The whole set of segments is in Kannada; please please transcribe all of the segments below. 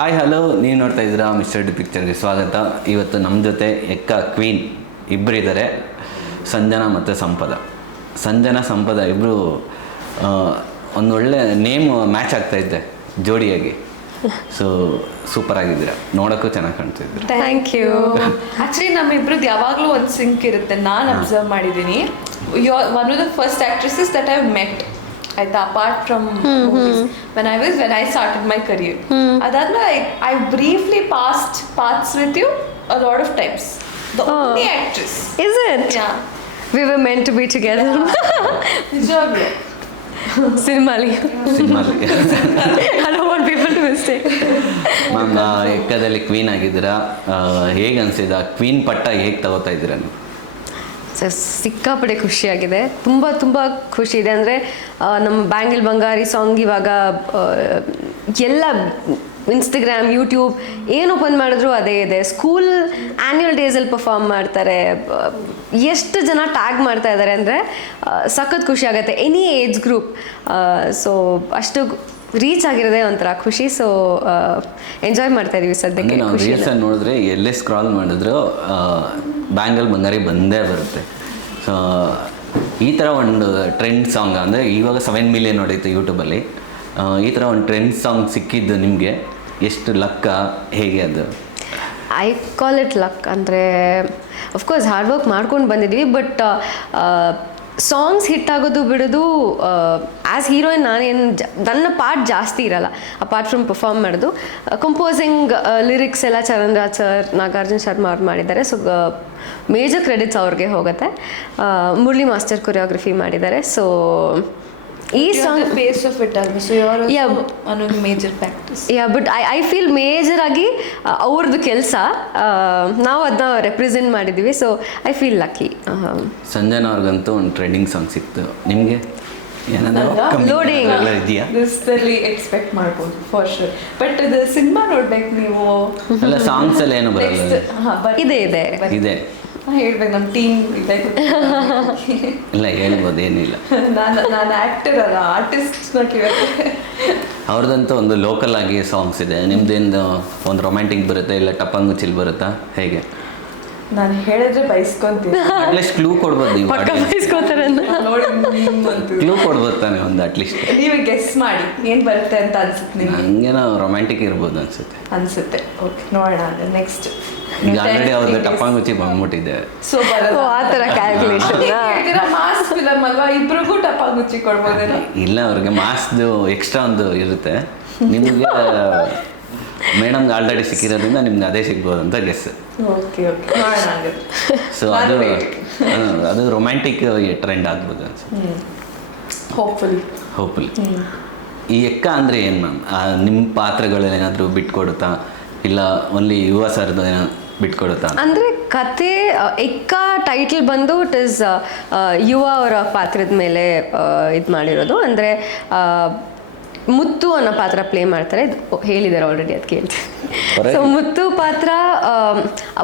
ಹಾಯ್ ಹಲೋ, ನೀವು ನೋಡ್ತಾ ಇದ್ದೀರಾ ಮಿಸ್ಟರ್ ಡಿ ಪಿಕ್ಚರ್ಗೆ ಸ್ವಾಗತ. ಇವತ್ತು ನಮ್ಮ ಜೊತೆ ಎಕ್ಕ ಕ್ವೀನ್ ಇಬ್ಬರಿದ್ದಾರೆ, ಸಂಜನಾ ಮತ್ತು ಸಂಪದ ಇಬ್ಬರು ಒಂದೊಳ್ಳೆ ನೇಮ್ ಮ್ಯಾಚ್ ಆಗ್ತಾಯಿದ್ದೆ ಜೋಡಿಯಾಗಿ. ಸೊ ಸೂಪರ್ ಆಗಿದ್ದೀರಾ, ನೋಡೋಕ್ಕೂ ಚೆನ್ನಾಗಿ ಕಾಣ್ತಿದ್ದೀರಾ. Thank you. ಆ್ಯಕ್ಚುಲಿ ನಮ್ಮಿಬ್ರದ್ದು ಯಾವಾಗಲೂ ಒಂದು ಸಿಂಕ್ ಇರುತ್ತೆ. ನಾನು ಅಬ್ಸರ್ವ್ ಮಾಡಿದ್ದೀನಿ, you are one of the first actresses that I met ಆಯ್ತಾ, apart from when I started my career. ಅದಾದ್ಮೇಲೆ I briefly passed with you a lot of times. The only actress. Is it? Yeah. We were meant to be together. ನಿಜವಾಗ್ಲೂ ಸಿನಿಮಾಲಿ. I don't want people to mistake. Ma'am, ಎಕ್ಕದಲ್ಲಿ ಕ್ವೀನ್ ಆಗಿದ್ದೀರಾ, ಹೇಗೆ ಅನಿಸಿದ ಕ್ವೀನ್ ಪಟ್ಟ ಹೇಗೆ ತಗೋತಾ ಇದ್ದೀರಾ ನೀವು? ಸಿಕ್ಕಾಪಟ್ಟೆ ಖುಷಿಯಾಗಿದೆ, ತುಂಬ ಖುಷಿ ಇದೆ. ಅಂದರೆ ನಮ್ಮ ಬ್ಯಾಂಗಲ್ ಬಂಗಾರಿ ಸಾಂಗ್ ಇವಾಗ ಎಲ್ಲ ಇನ್ಸ್ಟಾಗ್ರಾಮ್, ಯೂಟ್ಯೂಬ್ ಏನು ಓಪನ್ ಮಾಡಿದ್ರು ಅದೇ ಇದೆ. ಸ್ಕೂಲ್ ಆ್ಯನ್ಯುವಲ್ ಡೇಸಲ್ಲಿ ಪರ್ಫಾರ್ಮ್ ಮಾಡ್ತಾರೆ, ಎಷ್ಟು ಜನ ಟ್ಯಾಗ್ ಮಾಡ್ತಾ ಇದ್ದಾರೆ ಅಂದರೆ ಸಖತ್ ಖುಷಿ ಆಗುತ್ತೆ. Any age group. ಸೊ ಅಷ್ಟು ರೀಚ್ ಆಗಿರೋದೇ ಒಂಥರ ಖುಷಿ. ಸೊ ಎಂಜಾಯ್ ಮಾಡ್ತಾ ಇದೀವಿ ಸದ್ಯಕ್ಕೆ. ನಾವು ರೀಲ್ಸಲ್ಲಿ ನೋಡಿದ್ರೆ ಎಲ್ಲೇ ಸ್ಕ್ರಾಲ್ ಮಾಡಿದ್ರು ಬ್ಯಾಂಗಲ್ ಬಂಗಾರಿ ಬಂದೇ ಬರುತ್ತೆ. ಸೊ ಈ ಥರ ಒಂದು ಟ್ರೆಂಡ್ ಸಾಂಗ್ ಅಂದರೆ ಇವಾಗ 7 ಮಿಲಿಯನ್ ನೋಡೈತೆ ಯೂಟ್ಯೂಬಲ್ಲಿ. ಈ ಥರ ಒಂದು ಟ್ರೆಂಡ್ ಸಾಂಗ್ ಸಿಕ್ಕಿದ್ದು ನಿಮಗೆ ಎಷ್ಟು ಲಕ್ಕ, ಹೇಗೆ ಅದು? I call it luck. ಅಂದರೆ ಅಫ್ಕೋರ್ಸ್ ಹಾರ್ಡ್ ವರ್ಕ್ ಮಾಡ್ಕೊಂಡು ಬಂದಿದ್ವಿ, ಬಟ್ ಸಾಂಗ್ಸ್ ಹಿಟ್ ಆಗೋದು ಬಿಡೋದು ಆ್ಯಸ್ ಹೀರೋಯಿನ್ ನಾನೇನು ನನ್ನ ಪಾರ್ಟ್ ಜಾಸ್ತಿ ಇರಲ್ಲ, ಅಪಾರ್ಟ್ ಫ್ರಮ್ ಪರ್ಫಾರ್ಮ್ ಮಾಡೋದು. ಕಂಪೋಸಿಂಗ್, ಲಿರಿಕ್ಸ್ ಎಲ್ಲ ಚರಣ್ ರಾಜ್ ಸರ್, ನಾಗಾರ್ಜುನ ಶರ್ಮಾ ಅವ್ರು ಮಾಡಿದ್ದಾರೆ. ಸೊ ಮೇಜರ್ ಕ್ರೆಡಿಟ್ಸ್ ಅವ್ರಿಗೆ ಹೋಗುತ್ತೆ. ಮುರಳಿ ಮಾಸ್ಟರ್ ಕೊರಿಯೋಗ್ರಫಿ ಮಾಡಿದ್ದಾರೆ. ಸೊ ಈ ಸಾಂಗ್ ಬೇಸ್ ಆಫ್ ಇಟ್ ಅಲ್ವಾ? ಸೊ ಅನ್ನೋದು major practice. But I feel major ಆಗಿ ಅವ್ರದ್ದು ಕೆಲಸ, ನಾವು ಅದನ್ನ ರೆಪ್ರೆಸೆಂಟ್ ಮಾಡಿದ್ದೀವಿ. So I feel lucky. Sanjana ಅವ್ರಿಗಂತೂ ಒಂದು ಟ್ರೆಂಡಿಂಗ್ ಸಾಂಗ್ ಸಿಕ್ತು, ನಿಮಗೆ ಲೋಡಿಂಗ್ ಇದೆಯಾ? ದಿಸದಲ್ಲಿ ಎಕ್ಸ್ಪೆಕ್ಟ್ ಮಾಡ್ಬೋದು ಫಾರ್ ಶೂರ್. ಬಟ್ ಅದು ಸಿನಿಮಾ ನೋಡ್ಬೇಕು ನೀವು. ಅಲ್ಲ, ಸಾಂಗ್ಸ್ ಎಲ್ಲ ಏನು ಬರಲ್ಲ. ಇದೆ ಹೇಳ್ಬೇಕು, ನಮ್ಮ ಟೀಮ್ ಇದೆ. ಇಲ್ಲ, ಹೇಳ್ಬೋದು, ಏನಿಲ್ಲ. ನಾನು ಆ್ಯಕ್ಟರ್ ಅಲ್ಲ, ಆರ್ಟಿಸ್ಟ್ ಕೇಳ್ತೆ. ಅವ್ರದ್ದಂತೂ ಒಂದು ಲೋಕಲ್ ಆಗಿ ಸಾಂಗ್ಸ್ ಇದೆ. ನಿಮ್ದೇನು ಒಂದು ರೊಮ್ಯಾಂಟಿಕ್ ಬರುತ್ತೆ, ಇಲ್ಲ ಟಪ್ಪಂಗುಚಿಲ್ ಬರುತ್ತಾ, ಹೇಗೆ? ನಾನು ಹೇಳಿದ್ರೆ ಬೈಸ್ಕೊಂತೀನಿ. ಅಟ್ಲೀಸ್ಟ್ ಕ್ಲೂ ಕೊಡ್ಬೋದು ನೀವು. ಕ್ಲೂ ಕೊಡ್ಬೋದು ತಾನೆ ಒಂದು ಅಟ್ಲೀಸ್ಟ್. ನೀವು ಗೆಸ್ ಮಾಡಿ ಏನು ಬರುತ್ತೆ ಅಂತ ಅನ್ಸುತ್ತೆ ನಿಮ್ಗೆ. ಹಂಗೇನೋ ರೊಮ್ಯಾಂಟಿಕ್ ಇರ್ಬೋದು ಅನ್ಸುತ್ತೆ. ಓಕೆ, ನೋಡೋಣ. ನೆಕ್ಸ್ಟ್ ಈಗ ಆಲ್ರೆಡಿ ಅವ್ರದ್ದು ಟಪ್ಪಂಗುಚಿ ಬಂದ್ಬಿಟ್ಟಿದೆ. ಸೊ ಬರೋದು ಆ ಥರ ಕ್ಯಾಲ್ಕುಲೇಷನ್. ಮಾಸ್ ಫಿಲಮ್ ಅಲ್ವಾ, ಇಬ್ರಿಗೂ ಟಪ್ಪಂಗುಚಿ ಕೊಡ್ಬೋದೇನೋ. ಇಲ್ಲ, ಅವ್ರಿಗೆ ಮಾಸ್ದು ಎಕ್ಸ್ಟ್ರಾ ಒಂದು ಇರುತ್ತೆ. ನಿಮಗೆ ಮೇಡಮ್ಗೆ ಆಲ್ರೆಡಿ ಸಿಕ್ಕಿರೋದ್ರಿಂದ ನಿಮ್ಗೆ ಅದೇ ಸಿಗ್ಬೋದು ಅಂತ ಗೆಸ್. ಓಕೆ ನೋಡೋಣ. ಸೊ ಅದು ರೊಮ್ಯಾಂಟಿಕ್ ಟ್ರೆಂಡ್ ಆಗ್ಬೋದು ಅನ್ಸುತ್ತೆ. ಹೋಪ್ಫುಲಿ. ಈ ಎಕ್ಕ ಅಂದರೆ ಏನು ಮ್ಯಾಮ್? ನಿಮ್ಮ ಪಾತ್ರಗಳೇನಾದರೂ ಬಿಟ್ಕೊಡುತ್ತಾ, ಇಲ್ಲ ಓನ್ಲಿ ಯುವ ಸರ್ದು ಏನೋ ಬಿಟ್ಕೊಡುತ್ತಾ? ಅಂದರೆ ಕತೆ ಎಕ್ಕ ಟೈಟಲ್ ಬಂದು ಇಟ್ ಇಸ್ ಯುವ ಅವರ ಪಾತ್ರದ ಮೇಲೆ ಇದು ಮಾಡಿರೋದು. ಅಂದರೆ ಮುತ್ತು ಅನ್ನೋ ಪಾತ್ರ ಪ್ಲೇ ಮಾಡ್ತಾರೆ, ಹೇಳಿದ್ದಾರೆ ಆಲ್ರೆಡಿ, ಅದು ಕೇಳ್ತೀನಿ. ಸೊ ಮುತ್ತು ಪಾತ್ರ,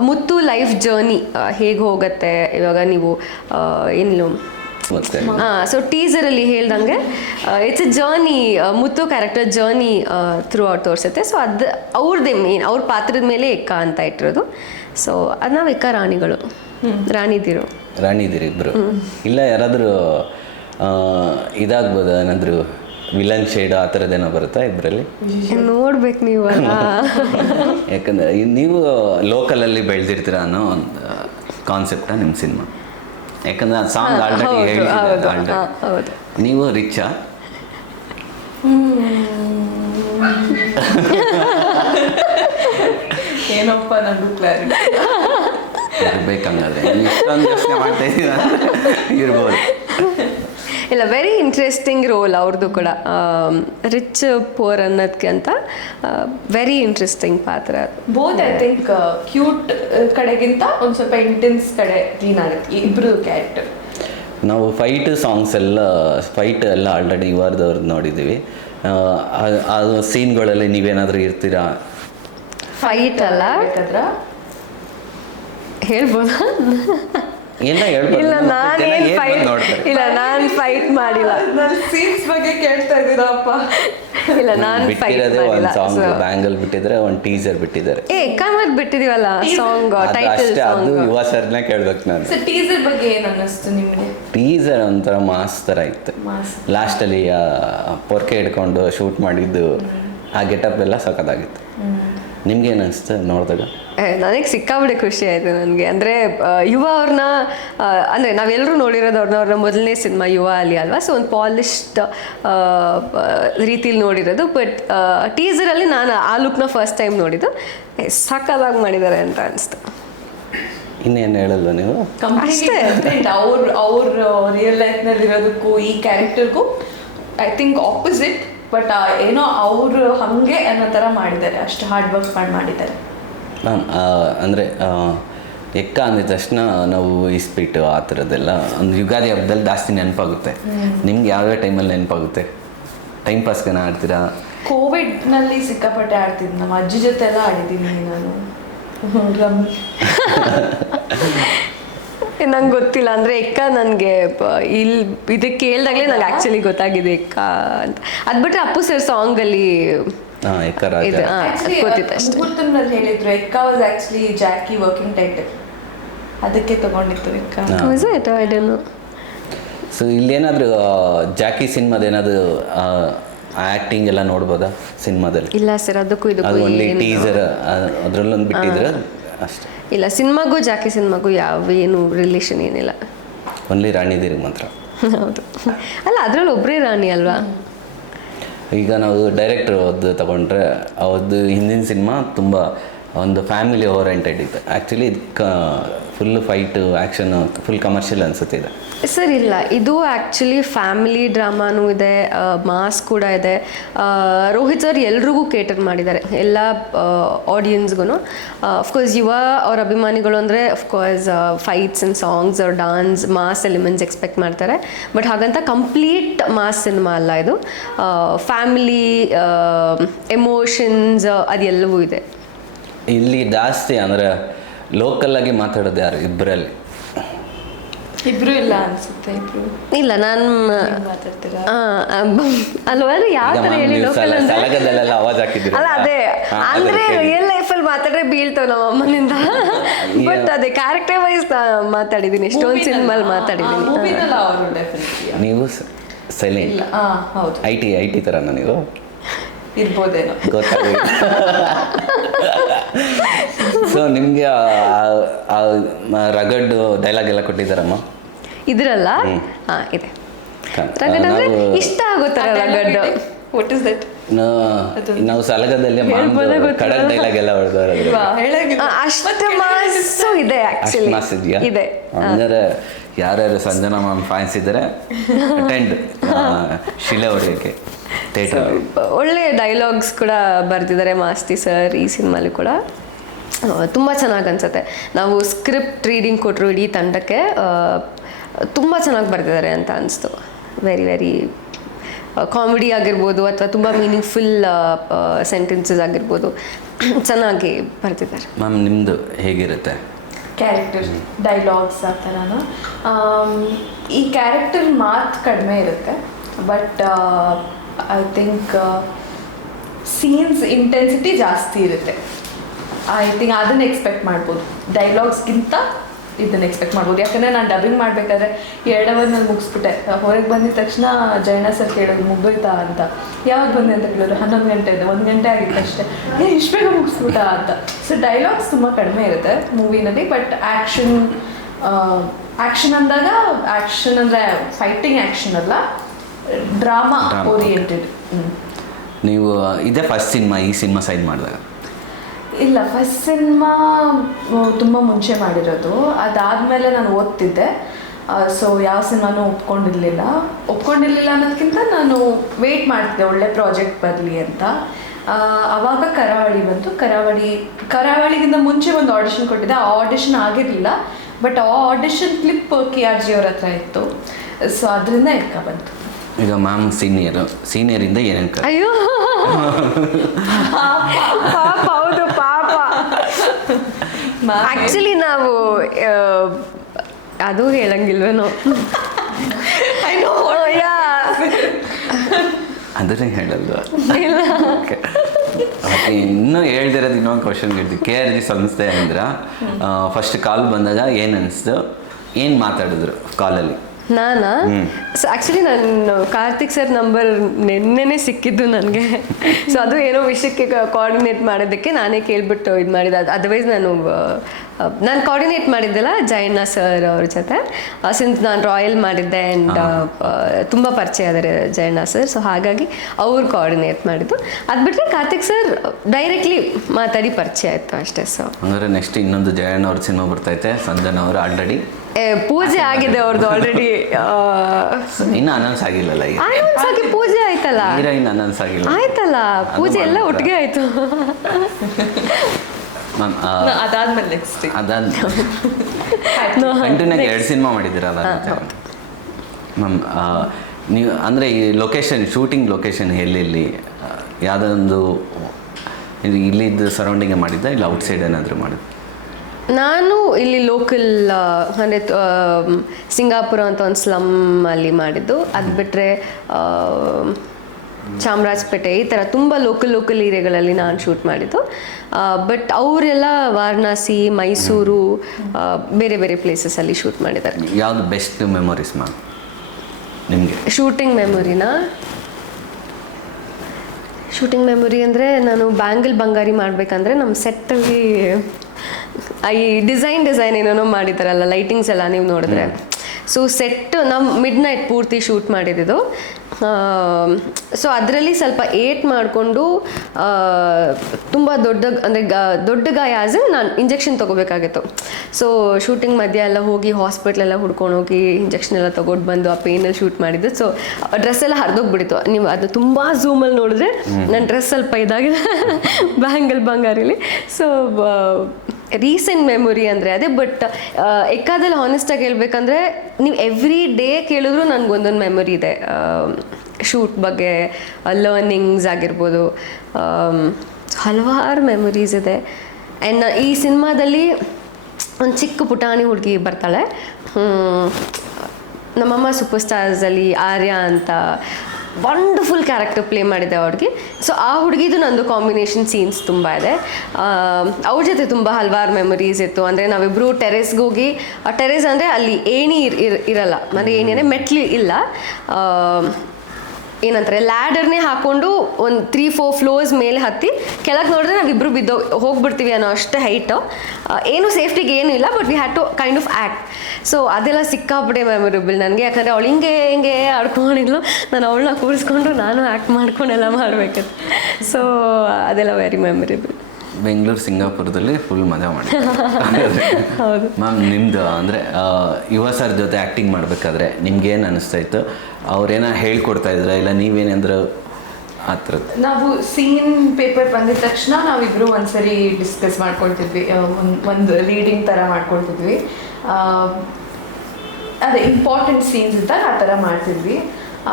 ಮುತ್ತು ಲೈಫ್ ಜರ್ನಿ ಹೇಗೆ ಹೋಗುತ್ತೆ ಇವಾಗ ನೀವು ಏನು. ಸೊ ಟೀಸರಲ್ಲಿ ಹೇಳ್ದಂಗೆ it's a journey, Muthu character journey throughout ತೋರಿಸುತ್ತೆ. ಸೊ ಅದು ಅವ್ರದ್ದೇ ಮೇನ್, ಅವ್ರ ಪಾತ್ರದ ಮೇಲೆ ಎಕ್ಕ ಅಂತ ಇಟ್ಟಿರೋದು. ಸೊ ಅದು ನಾವು ಎಕ್ಕ ರಾಣಿದಿರು ಇಬ್ಬರು. ಇಲ್ಲ, ಯಾರಾದರೂ ಇದಾಗ್ಬೋದು, ಏನಾದರೂ ವಿಲನ್ ಶೇಡ್ ಆ ಥರದ್ದೇನೋ ಬರುತ್ತಾ ಇಬ್ಬರಲ್ಲಿ? ನೋಡ್ಬೇಕು ನೀವು. ಯಾಕಂದರೆ ನೀವು ಲೋಕಲಲ್ಲಿ ಬೆಳೆದಿರ್ತೀರ ಅನ್ನೋ ಒಂದು ಕಾನ್ಸೆಪ್ಟ ನಿಮ್ಮ ಸಿನಿಮಾ. ಯಾಕಂದ್ರೆ ಆ ಸಾಂಗ್ ಆಲ್ರೆಡಿ ಹೇಳಿದ್ದಾರೆ. ನೀವು ರಿಚ್ಚಾ? ಏನಪ್ಪ, ನನಗೂ ಕ್ಲಾರಿಟಿ ಇರ್ಬೇಕಂಗಾದ್ರೆ ಇಷ್ಟೊಂದು ಯೋಚನೆ ಮಾಡ್ತಾ ಇದ್ದೀರ ಇರ್ಬೋದು. ಇಲ್ಲ, ವೆರಿ ಇಂಟ್ರೆಸ್ಟಿಂಗ್ ರೋಲ್ ಅವ್ರದ್ದು ಕೂಡ. ರಿಚ್ ಪೋರ್ ಅನ್ನೋದಕ್ಕಿಂತ ವೆರಿ ಇಂಟ್ರೆಸ್ಟಿಂಗ್ ಪಾತ್ರ. ಬೋತ್ ಐ ಥಿಂಕ್ ಕ್ಯೂಟ್ ಕಡೆಗಿಂತ ಒಂದು ಸ್ವಲ್ಪ ಇಂಟೆನ್ಸ್ ಕಡೆ ಲೀನ್ ಆಗುತ್ತೆ ಇಬ್ರು ಕ್ಯಾರೆಕ್ಟರ್. ನಾವು ಫೈಟ್ ಎಲ್ಲ ಆಲ್ರೆಡಿ ಇವಾರ್ದವ್ರದ್ದು ನೋಡಿದ್ದೀವಿ. ಅದು ಸೀನ್ಗಳಲ್ಲಿ ನೀವೇನಾದರೂ ಇರ್ತೀರಾ? ಫೈಟ್ ಅಲ್ಲ, ಹೇಳ್ಬೋದಾ? ಎಲ್ಲ ಹೇಳ್ಬೋದು. ಇಲ್ಲ, ನಾನು ಫೈಟ್ ಮಾಡಿಲ್ಲ. ನಾನು ಸೀನ್ಸ್ ಬಗ್ಗೆ ಕೇಳ್ತಾ ಇದ್ದೀರಪ್ಪ. ಇಲ್ಲ ನಾನು ಫೈಟ್ ಬಿಟ್ಟಿರೋದೇ ಒಂದು ಮಾಡಿಲ್ಲ ಸಾಂಗ್ ಬ್ಯಾಂಗಲ್ ಬಿಟ್ಟಿದ್ರೆ ಒಂದು ಟೀಸರ್ ಬಿಟ್ಟಿದ್ದಾರೆ. ಕಮರ್ ಬಿಟ್ಟಿದೀವಲ್ಲ ಸಾಂಗ್ ಅದು ಟೈಟಲ್ ಅಷ್ಟೇ, ಅದು ಸಾಂಗ್. ಯುವ ಸರ್ನೇ ಕೇಳ್ಬೇಕು ನಾನು. ಸೊ ಟೀಸರ್ ಬಗ್ಗೆ ಏನು ಅನ್ನಿಸ್ತು ನಿಮಗೆ? ಟೀಸರ್ ಒಂಥರ ಮಾಸ್ ಥರ ಇತ್ತು. ಲಾಸ್ಟಲ್ಲಿ ಪೊರ್ಕೆ ಹಿಡ್ಕೊಂಡು ಶೂಟ್ ಮಾಡಿದ್ದು ಆ ಗೆಟಪ್ ಎಲ್ಲ ಸಖತ್ತಾಗಿತ್ತು. ನಿಮ್ಗೇನು ಅನಿಸ್ತು ನೋಡಿದಾಗ? ನನಗೆ ಸಿಕ್ಕಾಬಿಡೆ ಖುಷಿ ಆಯಿತು ನನಗೆ. ಅಂದರೆ ಯುವ ಅವ್ರನ್ನ ಅಂದರೆ ನಾವೆಲ್ಲರೂ ನೋಡಿರೋದು ಅವ್ರನ್ನ ಮೊದಲನೇ ಸಿನಿಮಾ ಯುವ ಅಲ್ಲಿ ಅಲ್ವಾ, ಸೊ ಒಂದು ಪಾಲಿಶ್ಡ್ ರೀತಿಲಿ ನೋಡಿರೋದು. ಬಟ್ ಟೀಸರಲ್ಲಿ ನಾನು ಆ ಲುಕ್ನ ಫಸ್ಟ್ ಟೈಮ್ ನೋಡಿದ್ದು. ಸಖತ್ತಾಗಿ ಮಾಡಿದ್ದಾರೆ ಅಂತ ಅನಿಸ್ತು. ಇನ್ನೇನು ಹೇಳಲ್ವ ನೀವು? ಅಷ್ಟೇ. ಅವ್ರ ರಿಯಲ್ ಲೈಫ್ನಲ್ಲಿ ಇರೋದಕ್ಕೂ ಈ ಕ್ಯಾರೆಕ್ಟರ್ಗೂ ಐ ಥಿಂಕ್ ಆಪೋಸಿಟ್. ಬಟ್ ಏನೋ ಅವರು ಹಾಗೆ ಅನ್ನೋ ಥರ ಮಾಡಿದ್ದಾರೆ, ಅಷ್ಟು ಹಾರ್ಡ್ ವರ್ಕ್ ಮಾಡಿದ್ದಾರೆ ಮ್ಯಾಮ್. ಅಂದರೆ ಎಕ್ಕ ಅಂದಿದ ತಕ್ಷಣ ನಾವು ಇಸ್ಪಿಟ್ಟು ಆ ಥರದ್ದೆಲ್ಲ ಒಂದು ಯುಗಾದಿ ಹಬ್ಬದಲ್ಲಿ ಜಾಸ್ತಿ ನೆನಪಾಗುತ್ತೆ. ನಿಮ್ಗೆ ಯಾವ್ಯಾವ ಟೈಮಲ್ಲಿ ನೆನಪಾಗುತ್ತೆ? ಟೈಮ್ ಪಾಸ್ಗೆನ ಆಡ್ತೀರಾ? ಕೋವಿಡ್ನಲ್ಲಿ ಸಿಕ್ಕಾಪಟ್ಟೆ ಆಡ್ತಿದ್ದೆ. ನಮ್ಮ ಅಜ್ಜಿ ಜೊತೆ ಎಲ್ಲ ಆಡಿದ್ದೀನಿ ನಾನು. ನಂಗೆ ಗೊತ್ತಿಲ್ಲ ಅಂದರೆ ಎಕ್ಕ ನನಗೆ ಇಲ್ಲಿ ಇದಕ್ಕೆ ಕೇಳಿದಾಗಲೇ ನಂಗೆ ಆ್ಯಕ್ಚುಲಿ ಗೊತ್ತಾಗಿದೆ ಎಕ್ಕ ಅಂತ. ಅದು ಬಿಟ್ಟರೆ ಅಪ್ಪು ಸರ್ ಸಾಂಗಲ್ಲಿ ಇದು ಗೊತ್ತಿತ್ತು ಅಷ್ಟೇ. ಮುಹೂರ್ತಂನಲ್ಲಿ ಹೇಳಿದ್ರು Ekka was actually Jackie working title, ಅದಕ್ಕೆ ತಗೊಂಡಿತ್ತು ಎಕ್ಕ. ಸೊ ಇಲ್ಲೇನಾದರೂ ಜಾಕಿ ಸಿನಿಮಾದೇನಾದರೂ ಆ್ಯಕ್ಟಿಂಗ್ ಎಲ್ಲ ನೋಡ್ಬೋದಾ ಸಿನಿಮಾದಲ್ಲಿ? ಇಲ್ಲ ಸರ್, ಅದಕ್ಕೂ ಅದು ಇದಕ್ಕೂ ಒಳ್ಳೆ ಟೀಸರ್ ಅದರಲ್ಲೊಂದು ಬಿಟ್ಟಿದ್ರೆ ಅಷ್ಟೇ. ಇಲ್ಲ, ಸಿನಿಮಾಗೂ ಜಾಕಿ ಸಿನಿಮಾಗೂ ಏನು ರಿಲೇಷನ್ ಏನಿಲ್ಲ. ಒನ್ಲಿ ರಾಣಿದಿರಿಗೆ ಮಾತ್ರ. ಹೌದು. ಅಲ್ಲ, ಅದರಲ್ಲಿ ಒಬ್ಬರೇ ರಾಣಿ ಅಲ್ವಾ? ಈಗ ನಾವು ಡೈರೆಕ್ಟ್ರ್ ಅವ್ರದ್ದು ತಗೊಂಡ್ರೆ ಅವ್ರದ್ದು ಹಿಂದಿನ ಸಿನಿಮಾ ತುಂಬ ಒಂದು ಫ್ಯಾಮಿಲಿ ಓರಿಯೆಂಟೆಡ್ ಇದೆ. ಆ್ಯಕ್ಚುಲಿ ಇದು full fight action full commercial ಅನಿಸುತ್ತೆ ಇದೆ. ಸರ್ ಇಲ್ಲ, ಇದು ಆ್ಯಕ್ಚುಲಿ ಫ್ಯಾಮಿಲಿ ಡ್ರಾಮಾನೂ ಇದೆ, ಮಾಸ್ ಕೂಡ ಇದೆ. ರೋಹಿತ್ ಸರ್ ಎಲ್ರಿಗೂ ಕೇಟರ್ ಮಾಡಿದ್ದಾರೆ, ಎಲ್ಲ ಆಡಿಯನ್ಸ್ಗೂ. ಅಫ್ಕೋರ್ಸ್ ಯುವ ಅವ್ರ ಅಭಿಮಾನಿಗಳು ಅಂದರೆ ಅಫ್ಕೋರ್ಸ್ ಫೈಟ್ಸ್ ಆ್ಯಂಡ್ ಸಾಂಗ್ಸ್ ಅವ್ರ ಡಾನ್ಸ್ ಮಾಸ್ ಎಲಿಮೆಂಟ್ಸ್ ಎಕ್ಸ್ಪೆಕ್ಟ್ ಮಾಡ್ತಾರೆ. ಬಟ್ ಹಾಗಂತ ಕಂಪ್ಲೀಟ್ ಮಾಸ್ ಸಿನಿಮಾ ಅಲ್ಲ ಇದು. ಫ್ಯಾಮಿಲಿ ಎಮೋಷನ್ಸ್ ಅದೆಲ್ಲವೂ ಇದೆ. ಇಲ್ಲಿ ಜಾಸ್ತಿ ಅಂದರೆ ಲೋಕಲ್ಲಾಗಿ ಮಾತಾಡೋದು ಯಾರು? ಇಬ್ಬರಲ್ಲಿ ಇಬ್ರು ಇಲ್ಲ ಅನ್ಸುತ್ತೆ. ಇಬ್ರು ಇಲ್ಲ, ನಾನು ಮಾತಾಡ್ತೀರಾ ಅಲ್ವಾ? ಯಾವ ಥರ ಹೇಳಿ ಲೋಕಲ್ ಸಲಗದಲ್ಲೆಲ್ಲ ಆವಾಜ್ ಹಾಕಿದ್ದೀರಿ. ಅಲ್ಲ, ಅದೇ ಅಂದ್ರೆ ರಿಯಲ್ ಲೈಫಲ್ಲಿ ಮಾತಾಡ್ರೆ ಬೀಳ್ತಾವ ನಮ್ಮ ಅಮ್ಮನಿಂದ. ಬಟ್ ಅದೇ ಕ್ಯಾರೆಕ್ಟರ್ ವೈಸ್ ಮಾತಾಡಿದ್ದೀನಿ, ಎಷ್ಟೊಂದು ಸಿನಿಮಾಲ್ ಮಾತಾಡಿದ್ದೀನಿ. ಮೂವಿನಲ್ಲ ಅವರು ಡೆಫಿನೆಟ್ಲಿ. ನೀವು ಸೈಲೆಂಟ್ ಇಲ್ಲ, ಹೌದು. ಐ ಟಿ ಥರನಾ ನೀವು? ಇರ್ಬೋದೇನೋ, ಗೊತ್ತಾಗಿಲ್ಲ. ಸೊ ನಿಮಗೆ ರಗಡ್ ಡೈಲಾಗ್ ಎಲ್ಲ ಕೊಟ್ಟಿದ್ದಾರಮ್ಮ ಇದ್ರಲ್ಲ? ಇದೆ. ರಗಡ್ ಅಂದ್ರೆ ಇಷ್ಟ ಆಗೋ ಥರ ರಗಡ್. What is that? ನಾವು ಸಲಗದಲ್ಲಿ ಕಡಲ್ ಡೈಲಾಗ್ ಎಲ್ಲ ಹೊಡೆದವ್ರೆ. ಅಷ್ಟು ಮಾಸು ಇದೆ ಆಕ್ಚುಲಿ. ಮಾಸ್ ಇದೆಯಾ? ಇದೆ. ಅಂದರೆ ಯಾರ್ಯಾರು ಸಂಜನಾ ಮ್ಯಾಮ್ ಫ್ಯಾನ್ಸ್ ಇದ್ದಾರೆ ಅಟೆಂಡ್ ಶಿಲೆ ಹೊಡೆಯೋಕ್ಕೆ ಥಿಯೇಟರ್. ಒಳ್ಳೆ ಡೈಲಾಗ್ಸ್ ಕೂಡ ಬರ್ತಿದ್ದಾರೆ ಮಾಸ್ತಿ ಸರ್ ಈ ಸಿನಿಮಾಲಿ ಕೂಡ. ತುಂಬ ಚೆನ್ನಾಗಿ ಅನ್ಸುತ್ತೆ. ನಾವು ಸ್ಕ್ರಿಪ್ಟ್ ರೀಡಿಂಗ್ ಕೊಟ್ಟರು ಇಡೀ ತಂಡಕ್ಕೆ, ತುಂಬ ಚೆನ್ನಾಗಿ ಬರ್ತಿದ್ದಾರೆ ಅಂತ ಅನಿಸ್ತು. ವೆರಿ ಕಾಮಿಡಿ ಆಗಿರ್ಬೋದು ಅಥವಾ ತುಂಬ ಮೀನಿಂಗ್ಫುಲ್ ಸೆಂಟೆನ್ಸಸ್ ಆಗಿರ್ಬೋದು, ಚೆನ್ನಾಗಿ ಬರ್ತಿದ್ದಾರೆ. ಮ್ಯಾಮ್ ನಿಮ್ಮದು ಹೇಗಿರುತ್ತೆ ಕ್ಯಾರೆಕ್ಟರ್ ಡೈಲಾಗ್ಸ್ ಆ ಥರನೂ? ಈ ಕ್ಯಾರೆಕ್ಟರ್ ಮಾತು ಕಡಿಮೆ ಇರುತ್ತೆ, but I think scenes intensity ಜಾಸ್ತಿ ಇರುತ್ತೆ. ಐ ಥಿಂಕ್ ಅದನ್ನು ಎಕ್ಸ್ಪೆಕ್ಟ್ ಮಾಡ್ಬೋದು, ಡೈಲಾಗ್ಸ್ಗಿಂತ ಇದನ್ನು ಎಕ್ಸ್ಪೆಕ್ಟ್ ಮಾಡ್ಬೋದು. ಯಾಕಂದರೆ ನಾನು ಡಬ್ಬಿಂಗ್ ಮಾಡಬೇಕಾದ್ರೆ 2 ಅವರ್ ನಾನು ಮುಗಿಸ್ಬಿಟ್ಟೆ. ಹೊರಗೆ ಬಂದಿದ ತಕ್ಷಣ ಜಯಣ್ಣ ಸರ್ ಕೇಳೋದು ಮುಗ್ದೋಯ್ತಾ ಅಂತ. ಯಾವಾಗ ಬಂದೆ ಅಂತ ಕೇಳಿದ್ರು 11 ಗಂಟೆ ಇದೆ, 1 ಗಂಟೆ ಆಗಿತ್ತು ಅಷ್ಟೇ. ಇಷ್ಟು ಬೇಗ ಮುಗಿಸ್ಬಿಟ್ಟ ಅಂತ. ಸೊ ಡೈಲಾಗ್ಸ್ ತುಂಬ ಕಡಿಮೆ ಇರುತ್ತೆ ಮೂವಿನಲ್ಲಿ. ಬಟ್ ಆ್ಯಕ್ಷನ್ ಅಂದಾಗ ಆ್ಯಕ್ಷನ್ ಅಂದರೆ ಫೈಟಿಂಗ್ ಆ್ಯಕ್ಷನ್ ಅಲ್ಲ, ಡ್ರಾಮಾ ಓರಿಯೆಂಟೆಡ್. ನೀವು ಇದೇ ಫಸ್ಟ್ ಸಿನಿಮಾ ಈ ಸಿನಿಮಾ ಸೈನ್ ಮಾಡಿದಾಗ? ಇಲ್ಲ, ಫಸ್ಟ್ ಸಿನಿಮಾ ತುಂಬ ಮುಂಚೆ ಮಾಡಿರೋದು. ಅದಾದಮೇಲೆ ನಾನು ಓದ್ತಿದ್ದೆ. ಸೊ ಯಾವ ಸಿನಿಮಾನೂ ಒಪ್ಕೊಂಡಿರಲಿಲ್ಲ ಅನ್ನೋದಕ್ಕಿಂತ ನಾನು ವೆಯ್ಟ್ ಮಾಡ್ತಿದ್ದೆ ಒಳ್ಳೆ ಪ್ರಾಜೆಕ್ಟ್ ಬರಲಿ ಅಂತ. ಆವಾಗ ಕರಾವಳಿ ಬಂತು. ಕರಾವಳಿಗಿಂತ ಮುಂಚೆ ಒಂದು ಆಡಿಷನ್ ಕೊಟ್ಟಿದ್ದೆ. ಆ ಆಡಿಷನ್ ಆಗಿರಲಿಲ್ಲ, ಬಟ್ ಆ ಆಡಿಷನ್ ಕ್ಲಿಪ್ KRG ಅವ್ರ ಹತ್ರ ಇತ್ತು. ಸೊ ಅದರಿಂದ ಎಕ್ಕ ಬಂತು. ಈಗ ಮ್ಯಾಮ್ ಸೀನಿಯರಿಂದ ಏನೇನು? ಅಯ್ಯೋ ಪಾಪ, ಹೌದು ಪಾಪ. ಆ್ಯಕ್ಚುಲಿ ನಾವು ಅದು ಹೇಳಂಗಿಲ್ವೇನೋ. ಅದನ್ನೇ ಹೇಳಲ್ವ. ಓಕೆ, ಇನ್ನೂ ಹೇಳ್ದಿರೋದು ಇನ್ನೊಂದು ಕ್ವಶನ್ ಕೇಳ್ತೀವಿ. KRG ಸಂಸ್ಥೆ ಅಂದ್ರೆ ಫಸ್ಟ್ ಕಾಲ್ ಬಂದಾಗ ಏನು ಅನಿಸ್ತು, ಏನು ಮಾತಾಡಿದ್ರು ಕಾಲಲ್ಲಿ? ನಾನಾ? ಸೊ ಆ್ಯಕ್ಚುಲಿ ನಾನು ಕಾರ್ತಿಕ್ ಸರ್ ನಂಬರ್ ನೆನ್ನೆನೇ ಸಿಕ್ಕಿದ್ದು ನನಗೆ. ಸೊ ಅದು ಏನೋ ವಿಷಯಕ್ಕೆ ಕೋಆರ್ಡಿನೇಟ್ ಮಾಡೋದಕ್ಕೆ ನಾನೇ ಕೇಳ್ಬಿಟ್ಟು ಇದು ಮಾಡಿದೆ. ಅದರ್ವೈಸ್ ನಾನು ಕೋಆರ್ಡಿನೇಟ್ ಮಾಡಿದ್ದೆಲ್ಲ ಜಯಣ್ಣ ಸರ್ ಅವ್ರ ಜೊತೆ, ಸಿನ್ಸ್ ನಾನು ರಾಯಲ್ ಮಾಡಿದ್ದೆ ಆ್ಯಂಡ್ ತುಂಬ ಪರಿಚಯ ಆದರೆ ಜಯಣ್ಣ ಸರ್. ಸೊ ಹಾಗಾಗಿ ಅವ್ರು ಕೋಆರ್ಡಿನೇಟ್ ಮಾಡಿದ್ದು. ಅದು ಬಿಟ್ಟರೆ ಕಾರ್ತಿಕ್ ಸರ್ ಡೈರೆಕ್ಟ್ಲಿ ಮಾತಾಡಿ ಪರಿಚಯ ಆಯಿತು ಅಷ್ಟೇ. ಸೊ ಅಂದರೆ ನೆಕ್ಸ್ಟ್ ಇನ್ನೊಂದು ಜಯಣ್ಣ ಅವ್ರ ಸಿನಿಮಾ ಬರ್ತೈತೆ, ಸಂಜನಾ ಅವರು ಆಲ್ರೆಡಿ ಪೂಜೆ ಆಗಿದೆ ಅವ್ರದ್ದು ಆಲ್ರೆಡಿ. ಇನ್ನು ಅನೌನ್ಸ್ ಆಗಿಲ್ಲಲ್ಲ, ಈಗ ಅನೌನ್ಸ್ ಆಗಿ ಪೂಜೆ ಆಯ್ತಲ್ಲ, ಹೀರೋಯಿನ್ ಅನೌನ್ಸ್ ಆಗಿಲ್ಲ ಆಯ್ತಲ್ಲ, ಪೂಜೆ ಎಲ್ಲ ಒಟ್ಟಿಗೆ ಆಯ್ತು. ಮ್ಯಾಮ್ ಅದಾದ್ಮೇಲೆ ನೆಕ್ಸ್ಟ್ ಕಂಟಿನ್ಯೂ 2 ಸಿನಿಮಾ ಮಾಡಿದ್ದೀರಲ್ಲ ಮ್ಯಾಮ್. ನೀವು ಅಂದರೆ ಈ ಲೊಕೇಶನ್, ಶೂಟಿಂಗ್ ಲೊಕೇಶನ್ ಎಲ್ಲೆಲ್ಲಿ, ಯಾವುದೊಂದು ಇಲ್ಲಿದ್ದು ಸರೌಂಡಿಂಗ್ ಮಾಡಿದ್ದ ಇಲ್ಲ ಔಟ್ಸೈಡ್ ಏನಾದರೂ ಮಾಡಿದ್ದು? ನಾನು ಇಲ್ಲಿ ಲೋಕಲ್ ಅಂದರೆ ಸಿಂಗಾಪುರ ಅಂತ ಒಂದು ಸ್ಲಮ್ಮಲ್ಲಿ ಮಾಡಿದ್ದು. ಅದು ಬಿಟ್ಟರೆ ಚಾಮರಾಜಪೇಟೆ, ಈ ಥರ ತುಂಬ ಲೋಕಲ್ ಏರಿಯಾಗಳಲ್ಲಿ ನಾನು ಶೂಟ್ ಮಾಡಿದ್ದು. ಬಟ್ ಅವರೆಲ್ಲ ವಾರಣಾಸಿ, ಮೈಸೂರು, ಬೇರೆ ಬೇರೆ ಪ್ಲೇಸಸಲ್ಲಿ ಶೂಟ್ ಮಾಡಿದ್ದಾರೆ. ಯಾವುದು ಬೆಸ್ಟ್ ಮೆಮೊರೀಸ್ ಮ್ಯಾಮ್ ನಿಮಗೆ? ಶೂಟಿಂಗ್ ಮೆಮೊರಿ ಅಂದರೆ ನಾನು ಬ್ಯಾಂಗಲ್ ಬಂಗಾರಿ ಮಾಡಬೇಕಂದ್ರೆ ನಮ್ಮ ಸೆಟ್ಟಲ್ಲಿ ಈ ಡಿಸೈನ್ ಏನೇನೋ ಮಾಡಿದ್ದಾರಲ್ಲ, ಲೈಟಿಂಗ್ಸ್ ಎಲ್ಲ ನೀವು ನೋಡಿದ್ರೆ. ಸೊ ಸೆಟ್ ನಾವು ಮಿಡ್ ನೈಟ್ ಪೂರ್ತಿ ಶೂಟ್ ಮಾಡಿದ್ದು. ಸೊ ಅದರಲ್ಲಿ ಸ್ವಲ್ಪ ಏಟ್ ಮಾಡಿಕೊಂಡು ತುಂಬ ದೊಡ್ಡ ಗಾಯ ಆಸ್ ನಾನು ಇಂಜೆಕ್ಷನ್ ತೊಗೋಬೇಕಾಗಿತ್ತು. ಸೊ ಶೂಟಿಂಗ್ ಮಧ್ಯ ಎಲ್ಲ ಹೋಗಿ ಹಾಸ್ಪಿಟ್ಲೆಲ್ಲ ಹುಡ್ಕೊಂಡು ಹೋಗಿ ಇಂಜೆಕ್ಷನ್ ಎಲ್ಲ ತೊಗೊಂಡು ಬಂದು ಆ ಪೇನಲ್ಲಿ ಶೂಟ್ ಮಾಡಿದ್ದು. ಸೊ ಡ್ರೆಸ್ ಎಲ್ಲ ಹರಿದೋಗ್ಬಿಟ್ಟಿತ್ತು. ನೀವು ಅದು ತುಂಬ ಝೂಮಲ್ಲಿ ನೋಡಿದ್ರೆ ನನ್ನ ಡ್ರೆಸ್ ಸ್ವಲ್ಪ ಇದಾಗಿದೆ ಬ್ಯಾಂಗಲ್ ಬಂಗಾರಿಲಿ. ಸೊ ರೀಸೆಂಟ್ ಮೆಮೊರಿ ಅಂದರೆ ಅದೇ. ಬಟ್ ಎಕ್ಕಾದಲ್ಲಿ ಹಾನೆಸ್ಟಾಗಿ ಹೇಳ್ಬೇಕಂದ್ರೆ ನೀವು ಎವ್ರಿ ಡೇ ಕೇಳಿದ್ರು ನನಗೊಂದೊಂದು ಮೆಮೊರಿ ಇದೆ ಶೂಟ್ ಬಗ್ಗೆ, ಲರ್ನಿಂಗ್ಸ್ ಆಗಿರ್ಬೋದು, ಹಲವಾರು ಮೆಮೊರೀಸ್ ಇದೆ. ಆ್ಯಂಡ್ ಈ ಸಿನಿಮಾದಲ್ಲಿ ಒಂದು ಚಿಕ್ಕ ಪುಟಾಣಿ ಹುಡುಗಿ ಬರ್ತಾಳೆ. ನಮ್ಮಮ್ಮ ಸೂಪರ್ ಸ್ಟಾರ್ಸಲ್ಲಿ ಆರ್ಯ ಅಂತ ವಂಡರ್ಫುಲ್ ಕ್ಯಾರೆಕ್ಟರ್ ಪ್ಲೇ ಮಾಡಿದೆ ಅವ್ರಿಗೆ. ಸೊ ಆ ಹುಡುಗಿದು ನಂದು ಕಾಂಬಿನೇಷನ್ ಸೀನ್ಸ್ ತುಂಬ ಇದೆ. ಅವ್ರ ಜೊತೆ ತುಂಬ ಹಲವಾರು ಮೆಮೊರೀಸ್ ಇತ್ತು. ಅಂದರೆ ನಾವಿಬ್ಬರು ಟೆರೆಸ್ಗೆ ಹೋಗಿ, ಟೆರೆಸ್ ಅಂದರೆ ಅಲ್ಲಿ ಏಣಿ ಇರಲ್ಲ, ಅಂದರೆ ಏಣಿ ಅಂದರೆ ಮೆಟ್ಲು ಇಲ್ಲ, ಏನಂತಾರೆ ಲ್ಯಾಡರ್ನೇ ಹಾಕ್ಕೊಂಡು ಒಂದು 3-4 ಫ್ಲೋರ್ಸ್ ಮೇಲೆ ಹತ್ತಿ ಕೆಳಗೆ ನೋಡಿದ್ರೆ ನಾವಿಬ್ಬರು ಹೋಗ್ಬಿಡ್ತೀವಿ ಅನ್ನೋ ಅಷ್ಟೇ ಹೈಟು. ಏನು ಸೇಫ್ಟಿಗೆ ಏನೂ ಇಲ್ಲ, but we had to kind of act. So ಅದೆಲ್ಲ ಸಿಕ್ಕಾಪಟ್ಟೆ ಮೆಮೊರೇಬಲ್ ನನಗೆ. ಯಾಕಂದರೆ ಅವಳು ಹಿಂಗೆ ಆಡ್ಕೊಂಡಿದ್ಲು, ನಾನು ಅವಳನ್ನ ಕೂರಿಸ್ಕೊಂಡು ನಾನು ಆ್ಯಕ್ಟ್ ಮಾಡ್ಕೊಂಡೆಲ್ಲ ಮಾಡಬೇಕಿತ್ತು. ಸೊ ಅದೆಲ್ಲ ವೆರಿ ಮೆಮೊರೇಬಲ್. ಬೆಂಗಳೂರು ಸಿಂಗಾಪುರದಲ್ಲಿ ಫುಲ್ ಮಜಾ ಮಾಡಿ. ಹೌದು ಮ್ಯಾಮ್, ನಿಮ್ಮದು ಅಂದರೆ ಯುವ ಸರ್ ಜೊತೆ ಆ್ಯಕ್ಟಿಂಗ್ ಮಾಡಬೇಕಾದ್ರೆ ನಿಮ್ಗೇನು ಅನ್ನಿಸ್ತಾ ಇತ್ತು? ಅವ್ರೇನೋ ಹೇಳ್ಕೊಡ್ತಾ ಇದ್ರ, ಇಲ್ಲ ನೀವೇನಂದ್ರೆ ಆ ಥರದ್ದು? ನಾವು ಸೀನ್ ಪೇಪರ್ ಬಂದಿದ ತಕ್ಷಣ ನಾವಿಬ್ಬರು ಒಂದ್ಸರಿ ಡಿಸ್ಕಸ್ ಮಾಡ್ಕೊಳ್ತಿದ್ವಿ, ಒಂದು ರೀಡಿಂಗ್ ಥರ ಮಾಡ್ಕೊಳ್ತಿದ್ವಿ. ಅದೇ ಇಂಪಾರ್ಟೆಂಟ್ ಸೀನ್ಸ್ ಇದ್ದಾಗ ಆ ಥರ ಮಾಡ್ತಿದ್ವಿ.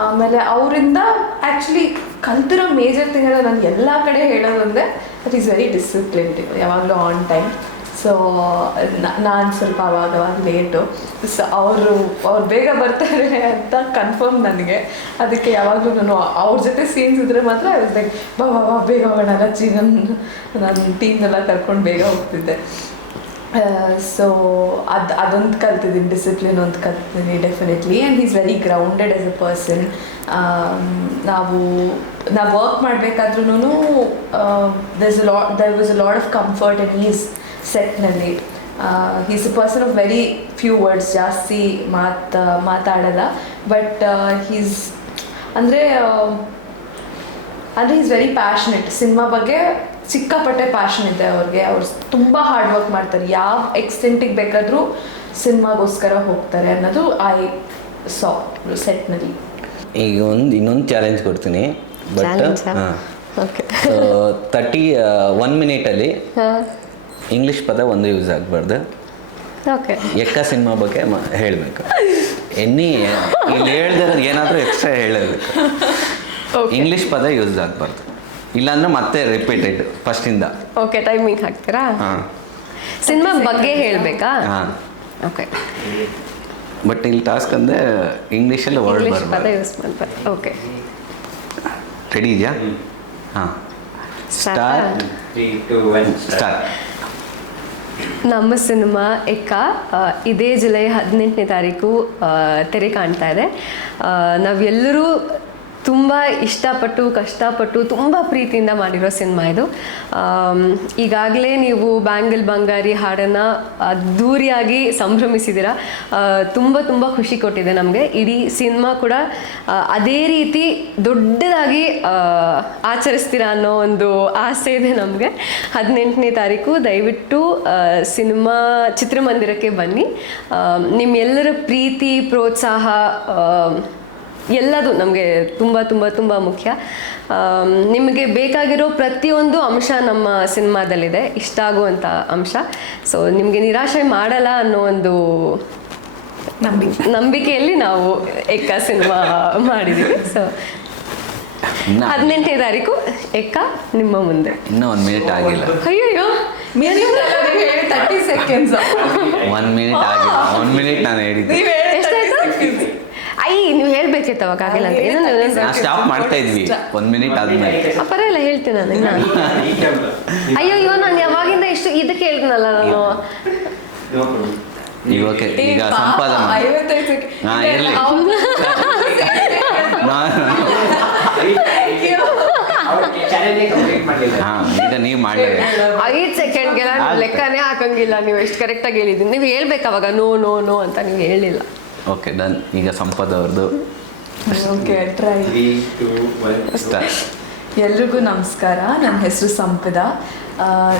ಆಮೇಲೆ ಅವರಿಂದ ಆ್ಯಕ್ಚುಲಿ ಕಲ್ತಿರೋ ಮೇಜರ್ ಥಿಂಗ್ ಎಲ್ಲ ನನಗೆ ಎಲ್ಲ ಕಡೆ ಹೇಳೋದಂದರೆ ದಟ್ ಈಸ್ ವೆರಿ ಡಿಸಿಪ್ಲಿನ್ಡ್, ಯಾವಾಗಲೂ ಆನ್ ಟೈಮ್. ಸೊ ನಾನು ಸ್ವಲ್ಪ ಅವಾಗ ಲೇಟು. ಸೊ ಅವ್ರು ಬೇಗ ಬರ್ತಾರೆ ಅಂತ ಕನ್ಫರ್ಮ್ ನನಗೆ. ಅದಕ್ಕೆ ಯಾವಾಗಲೂ ನಾನು ಅವ್ರ ಜೊತೆ ಸೀನ್ಸ್ ಇದ್ರೆ ಮಾತ್ರ ಐ ವಾಸ್ ಲೈಕ್ ಬಾ ಬೇಗ ಹೋಗೋಣ ರಚ್ಚಿ, ನನ್ನ ಟೀಮ್ನೆಲ್ಲ ಕರ್ಕೊಂಡು ಬೇಗ ಹೋಗ್ತಿದ್ದೆ. ಸೊ ಅದೊಂದು ಕಲ್ತಿದ್ದೀನಿ, ಡಿಸಿಪ್ಲಿನ್ ಒಂದು ಕಲ್ತಿದ್ದೀನಿ definitely. And he's very grounded as a person. ನಾವು ವರ್ಕ್ ಮಾಡಬೇಕಾದ್ರೂ there was a lot of comfort in his ಸೆಟ್ನಲ್ಲಿ. He's a person of very few words, ಜಾಸ್ತಿ ಮಾತಾಡಲ್ಲ. ಬಟ್ ಅಂದರೆ ಈಸ್ ವೆರಿ ಪ್ಯಾಷನೆಟ್. ಸಿನಿಮಾ ಬಗ್ಗೆ ಸಿಕ್ಕಾಪಟ್ಟೆ ಪ್ಯಾಷನ್ ಇದೆ ಅವ್ರಿಗೆ. ಅವ್ರು ತುಂಬ ಹಾರ್ಡ್ ವರ್ಕ್ ಮಾಡ್ತಾರೆ, ಯಾವ ಎಕ್ಸ್ಟೆಂಟಿಗೆ ಬೇಕಾದರೂ ಸಿನಿಮಾಗೋಸ್ಕರ ಹೋಗ್ತಾರೆ ಅನ್ನೋದು ಐ ಸಾ ಸೆಟ್ನಲ್ಲಿ. ಈಗ ಇನ್ನೊಂದು ಚಾಲೆಂಜ್ ಕೊಡ್ತೀನಿ. ಬಟ್ 1 ಮಿನಿಟಲ್ಲಿ ಇಂಗ್ಲೀಷ್ ಪದ ಒಂದು ಯೂಸ್ ಆಗಬಾರ್ದು. ಎಕ್ಕ ಸಿನಿಮಾ ಬಗ್ಗೆ ಹೇಳಬೇಕು. ಇಲ್ಲಿ ಹೇಳ್ದಾಗ ಏನಾದರೂ ಎಕ್ಸ್ಟ್ರಾ ಹೇಳಬೇಕು. ಇಂಗ್ಲೀಷ್ ಪದ ಯೂಸ್ ಆಗಬಾರ್ದು, ಇಲ್ಲಾಂದ್ರೆ ಮತ್ತೆ ರಿಪೀಟೆಡ್ ಫಸ್ಟಿಂದ. ಓಕೆ, ಟೈಮಿಂಗ್ ಹಾಕ್ತೀರಾ? ಸಿನಿಮಾ ಬಗ್ಗೆ ಹೇಳಬೇಕಾ? ಹಾಂ, ಓಕೆ. ಬಟ್ ಇಲ್ಲಿ ಟಾಸ್ಕ್ ಅಂದರೆ ಇಂಗ್ಲೀಷಲ್ಲಿ ವರ್ಡ್ ಪದ ಯೂಸ್ ಮಾಡ್ತಾರೆ. ಓಕೆ. ರೆಡಿ ಇದೆಯಾ? ಹಾಂ, ಸ್ಟಾರ್ಟ್. 3, 2, 1 ಸ್ಟಾರ್ಟ್. ನಮ್ಮ ಸಿನಿಮಾ ಎಕ್ಕ ಇದೇ ಜುಲೈ 18ನೇ ತಾರೀಕು ತೆರೆ ಕಾಣ್ತಾ ಇದೆ. ನಾವೆಲ್ಲರೂ ತುಂಬ ಇಷ್ಟಪಟ್ಟು ಕಷ್ಟಪಟ್ಟು ತುಂಬ ಪ್ರೀತಿಯಿಂದ ಮಾಡಿರೋ ಸಿನಿಮಾ ಇದು. ಈಗಾಗಲೇ ನೀವು ಬ್ಯಾಂಗಲ್ ಬಂಗಾರಿ ಹಾಡನ್ನು ಅದ್ಧೂರಿಯಾಗಿ ಸಂಭ್ರಮಿಸಿದ್ದೀರ. ತುಂಬ ತುಂಬ ಖುಷಿ ಕೊಟ್ಟಿದೆ ನಮಗೆ. ಇಡೀ ಸಿನಿಮಾ ಕೂಡ ಅದೇ ರೀತಿ ದೊಡ್ಡದಾಗಿ ಆಚರಿಸ್ತೀರಾ ಅನ್ನೋ ಒಂದು ಆಸೆ ಇದೆ ನಮಗೆ. 18ನೇ ತಾರೀಕು ದಯವಿಟ್ಟು ಸಿನಿಮಾ ಚಿತ್ರಮಂದಿರಕ್ಕೆ ಬನ್ನಿ. ನಿಮ್ಮೆಲ್ಲರ ಪ್ರೀತಿ ಪ್ರೋತ್ಸಾಹ ಎಲ್ಲದು ನಮಗೆ ತುಂಬ ತುಂಬ ತುಂಬ ಮುಖ್ಯ. ನಿಮಗೆ ಬೇಕಾಗಿರೋ ಪ್ರತಿಯೊಂದು ಅಂಶ ನಮ್ಮ ಸಿನಿಮಾದಲ್ಲಿದೆ, ಇಷ್ಟ ಆಗುವಂಥ ಅಂಶ. ಸೊ ನಿಮಗೆ ನಿರಾಶೆ ಮಾಡಲ್ಲ ಅನ್ನೋ ಒಂದು ನಂಬಿಕೆಯಲ್ಲಿ ನಾವು ಎಕ್ಕ ಸಿನಿಮಾ ಮಾಡಿದ್ದೀವಿ. ಸೊ 18ನೇ ತಾರೀಕು ಎಕ್ಕ ನಿಮ್ಮ ಮುಂದೆ. ಇನ್ನೂ 1 ಮಿನಿಟ್ ಆಗಿಲ್ಲ. ಅಯ್ಯೋ 30 seconds. 1 ಮಿನಿಟ್ ಆಗಿಲ್ಲ. 1 ಮಿನಿಟ್ ನಾನು ಹೇಳಿದ್ದೆ. ಎಷ್ಟಾಯ್ತು? ನೀವು ಹೇಳ್ಬೇಕಿತ್ತು ಅವಾಗ ಆಗಿಲ್ಲ ಅಂತ. ನಾವು ಸ್ಟಾಪ್ ಮಾಡ್ತಾ ಇದ್ವಿ 1 ಮಿನಿಟ್ ಆದ್ಮೇಲೆ. ಪರವಾಗಿಲ್ಲ, ಹೇಳ್ತೀನಿ ನಾನು ಇನ್ನ. ಅಯ್ಯೋ ನಾನು ಯಾವಾಗಿಂದ ಇಷ್ಟು ಇದಕ್ಕೆ ಹೇಳ್ತೀನಲ್ಲ ನಾನು. ಓಕೆ, ಈಗ ಸಂಪಾದನೆ ಮಾಡಿ. 55 seconds. ಹಾಂ, ಇರಲಿ. ಹಾಂ, ಈಗ ನೀವು ಮಾಡಲೇಬೇಕು. 5 ಸೆಕೆಂಡ್ಗೆಲ್ಲ ಲೆಕ್ಕನೇ ಹಾಕಂಗಿಲ್ಲ. ನೀವು ಎಷ್ಟು ಕರೆಕ್ಟಾಗಿ ಹೇಳಿದ್ದೀನಿ. ನೀವು ಹೇಳ್ಬೇಕು ಅವಾಗ ನೋ ನೋ ನೋ ಅಂತ ನೀವು ಹೇಳಿಲ್ಲ. Okay, done. ಈಗ ಸಂಪದ ಅವ್ರದ್ದು ಓಕೆ, ಟ್ರೈ. 3, 2, 1 ಸ್ಟಾರ್ಟ್. ಎಲ್ರಿಗೂ ನಮಸ್ಕಾರ. ನನ್ನ ಹೆಸರು ಸಂಪದ.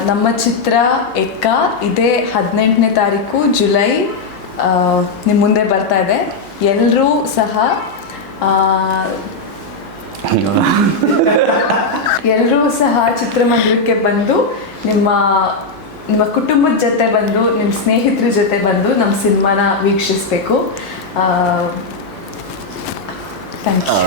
ನಮ್ಮ ಚಿತ್ರ ಎಕ್ಕ ಇದೇ 18ನೇ ತಾರೀಕು ಜುಲೈ ನಿಮ್ಮ ಮುಂದೆ ಬರ್ತಾ ಇದೆ. ಎಲ್ಲರೂ ಸಹ ಚಿತ್ರಮಂದಿರಕ್ಕೆ ಬಂದು ನಿಮ್ಮ ಕುಟುಂಬದ ಜೊತೆ ಬಂದು, ನಿಮ್ಮ ಸ್ನೇಹಿತರ ಜೊತೆ ಬಂದು ನಮ್ಮ ಸಿನಿಮಾನ ವೀಕ್ಷಿಸಬೇಕು. Thank you.